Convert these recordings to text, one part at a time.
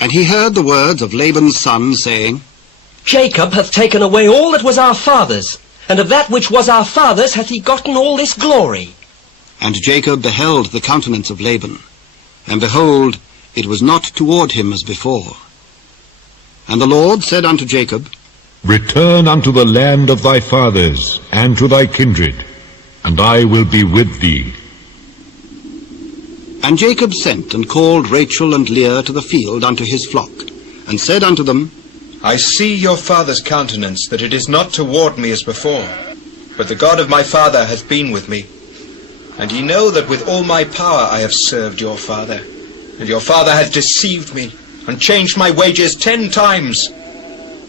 And he heard the words of Laban's son, saying, Jacob hath taken away all that was our father's, and of that which was our father's hath he gotten all this glory. And Jacob beheld the countenance of Laban, and behold, it was not toward him as before. And the Lord said unto Jacob, Return unto the land of thy fathers, and to thy kindred, and I will be with thee. And Jacob sent and called Rachel and Leah to the field unto his flock, and said unto them, I see your father's countenance, that it is not toward me as before, but the God of my father hath been with me. And ye know that with all my power I have served your father, and your father hath deceived me, and changed my wages 10 times.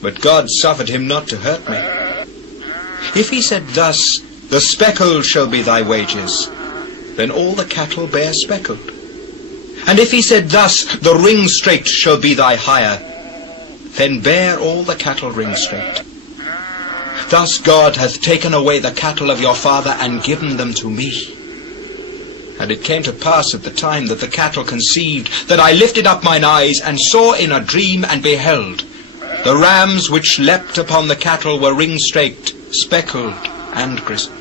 But God suffered him not to hurt me. If he said thus, The speckled shall be thy wages, then all the cattle bear speckled. And if he said thus, The ringstraked shall be thy hire, then bear all the cattle ringstraked. Thus God hath taken away the cattle of your father, and given them to me. And it came to pass at the time that the cattle conceived, that I lifted up mine eyes, and saw in a dream, and beheld, the rams which leapt upon the cattle were ringstraked, speckled, and grizzled.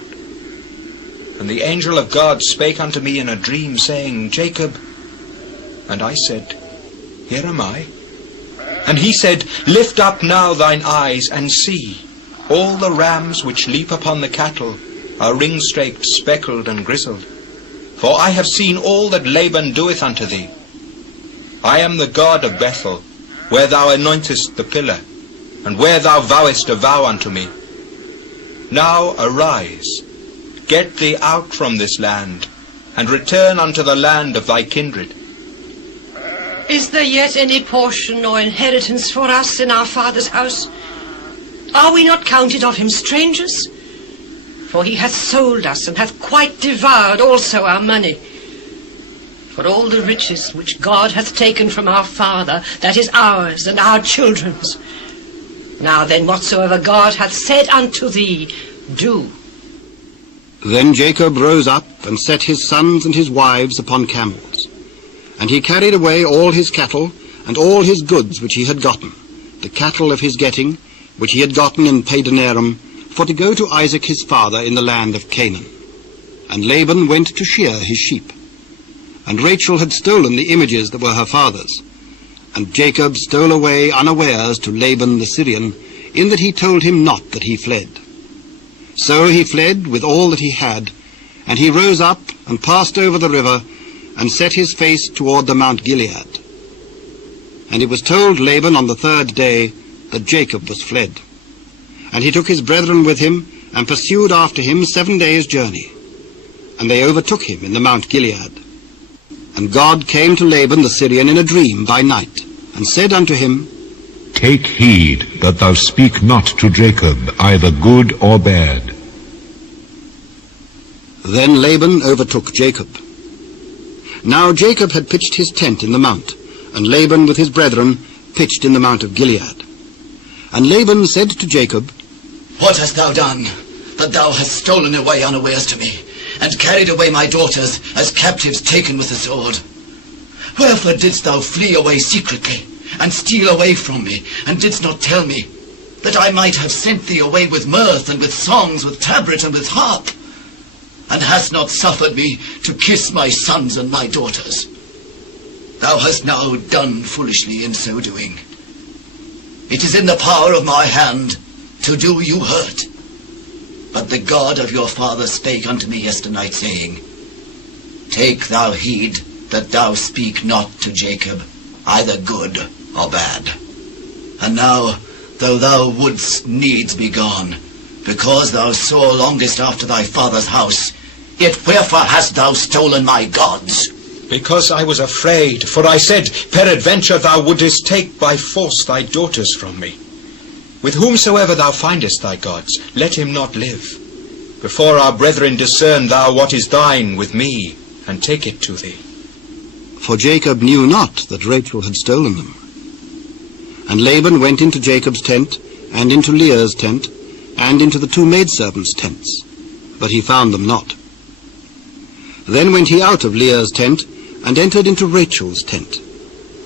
And the angel of God spake unto me in a dream, saying, Jacob. And I said, Here am I. And he said, Lift up now thine eyes, and see, all the rams which leap upon the cattle are ringstraked, speckled, and grizzled. For I have seen all that Laban doeth unto thee. I am the God of Bethel, where thou anointest the pillar, and where thou vowest a vow unto me. Now arise, get thee out from this land, and return unto the land of thy kindred. Is there yet any portion or inheritance for us in our father's house? Are we not counted of him strangers? For he hath sold us, and hath quite devoured also our money. For all the riches which God hath taken from our father, that is ours and our children's. Now then, whatsoever God hath said unto thee, do. Then Jacob rose up, and set his sons and his wives upon camels. And he carried away all his cattle, and all his goods which he had gotten, the cattle of his getting, which he had gotten in Padanaram, for to go to Isaac his father in the land of Canaan. And Laban went to shear his sheep. And Rachel had stolen the images that were her father's. And Jacob stole away unawares to Laban the Syrian, in that he told him not that he fled. So he fled with all that he had, and he rose up and passed over the river, and set his face toward the Mount Gilead. And it was told Laban on the 3rd day that Jacob was fled. And he took his brethren with him, and pursued after him 7 days' journey. And they overtook him in the Mount Gilead. And God came to Laban the Syrian in a dream by night, and said unto him, Take heed that thou speak not to Jacob, either good or bad. Then Laban overtook Jacob. Now Jacob had pitched his tent in the mount, and Laban with his brethren pitched in the Mount of Gilead. And Laban said to Jacob, What hast thou done, that thou hast stolen away unawares to me, and carried away my daughters as captives taken with the sword? Wherefore didst thou flee away secretly, and steal away from me, and didst not tell me, that I might have sent thee away with mirth, and with songs, with tabret, and with harp, and hast not suffered me to kiss my sons and my daughters? Thou hast now done foolishly in so doing. It is in the power of my hand to do you hurt. But the God of your father spake unto me yesternight, saying, Take thou heed that thou speak not to Jacob, either good or bad. And now, though thou wouldst needs be gone, because thou sore longest after thy father's house, yet wherefore hast thou stolen my gods? Because I was afraid, for I said, Peradventure thou wouldest take by force thy daughters from me. With whomsoever thou findest thy gods, let him not live. Before our brethren discern thou what is thine with me, and take it to thee. For Jacob knew not that Rachel had stolen them. And Laban went into Jacob's tent, and into Leah's tent, and into the 2 maidservants' tents, but he found them not. Then went he out of Leah's tent, and entered into Rachel's tent.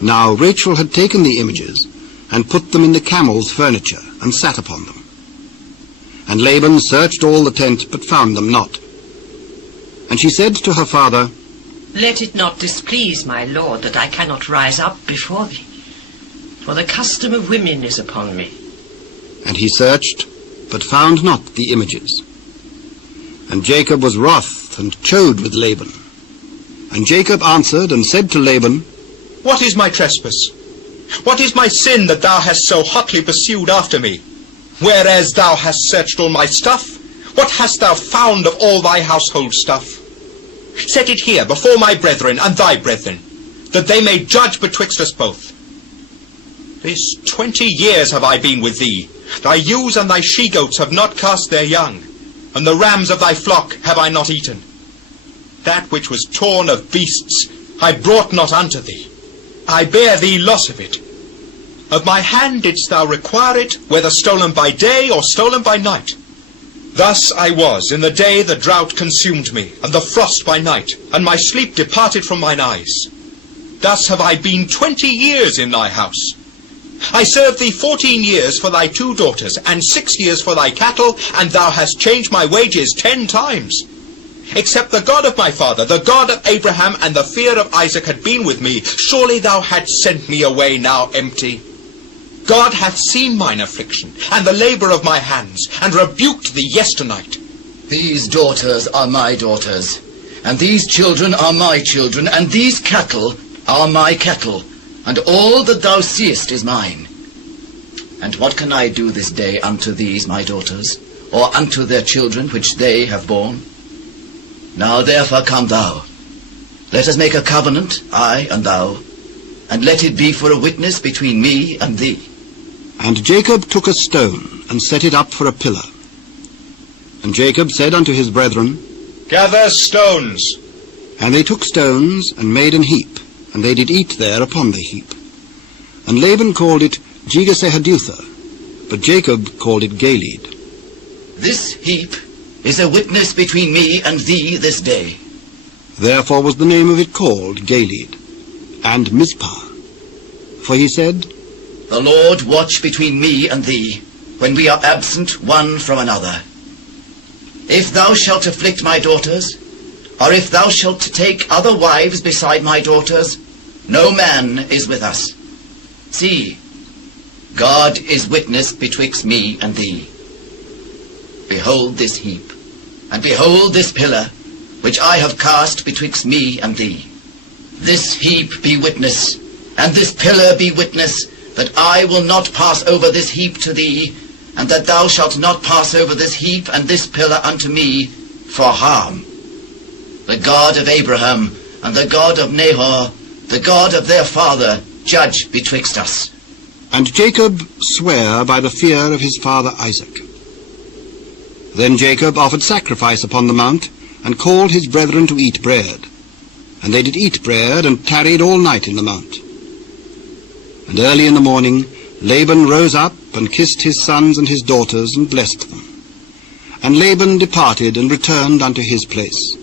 Now Rachel had taken the images, and put them in the camel's furniture, and sat upon them. And Laban searched all the tent, but found them not. And she said to her father, Let it not displease my lord that I cannot rise up before thee, for the custom of women is upon me. And he searched, but found not the images. And Jacob was wroth, and chode with Laban. And Jacob answered and said to Laban, What is my trespass? What is my sin that thou hast so hotly pursued after me? Whereas thou hast searched all my stuff, what hast thou found of all thy household stuff? Set it here before my brethren and thy brethren, that they may judge betwixt us both. This 20 years have I been with thee. Thy ewes and thy she-goats have not cast their young, and the rams of thy flock have I not eaten. That which was torn of beasts I brought not unto thee. I bear thee loss of it. Of my hand didst thou require it, whether stolen by day or stolen by night. Thus I was in the day the drought consumed me, and the frost by night, and my sleep departed from mine eyes. Thus have I been 20 years in thy house. I served thee 14 years for thy 2 daughters, and 6 years for thy cattle, and thou hast changed my wages 10 times. Except the God of my father, the God of Abraham, and the fear of Isaac had been with me, surely thou hadst sent me away now empty. God hath seen mine affliction, and the labour of my hands, and rebuked thee yesternight. These daughters are my daughters, and these children are my children, and these cattle are my cattle, and all that thou seest is mine. And what can I do this day unto these my daughters, or unto their children which they have borne? Now therefore come thou, let us make a covenant, I and thou, and let it be for a witness between me and thee. And Jacob took a stone, and set it up for a pillar. And Jacob said unto his brethren, Gather stones. And they took stones, and made an heap, and they did eat there upon the heap. And Laban called it Jegarsahadutha, but Jacob called it Gilead. This heap is a witness between me and thee this day. Therefore was the name of it called Gilead, and Mizpah. For he said, The Lord watch between me and thee, when we are absent one from another. If thou shalt afflict my daughters, or if thou shalt take other wives beside my daughters, no man is with us. See, God is witness betwixt me and thee. Behold this heap, and behold this pillar, which I have cast betwixt me and thee. This heap be witness, and this pillar be witness, that I will not pass over this heap to thee, and that thou shalt not pass over this heap and this pillar unto me for harm. The God of Abraham, and the God of Nahor, the God of their father, judge betwixt us. And Jacob sware by the fear of his father Isaac. Then Jacob offered sacrifice upon the mount, and called his brethren to eat bread. And they did eat bread, and tarried all night in the mount. And early in the morning Laban rose up, and kissed his sons and his daughters, and blessed them. And Laban departed, and returned unto his place.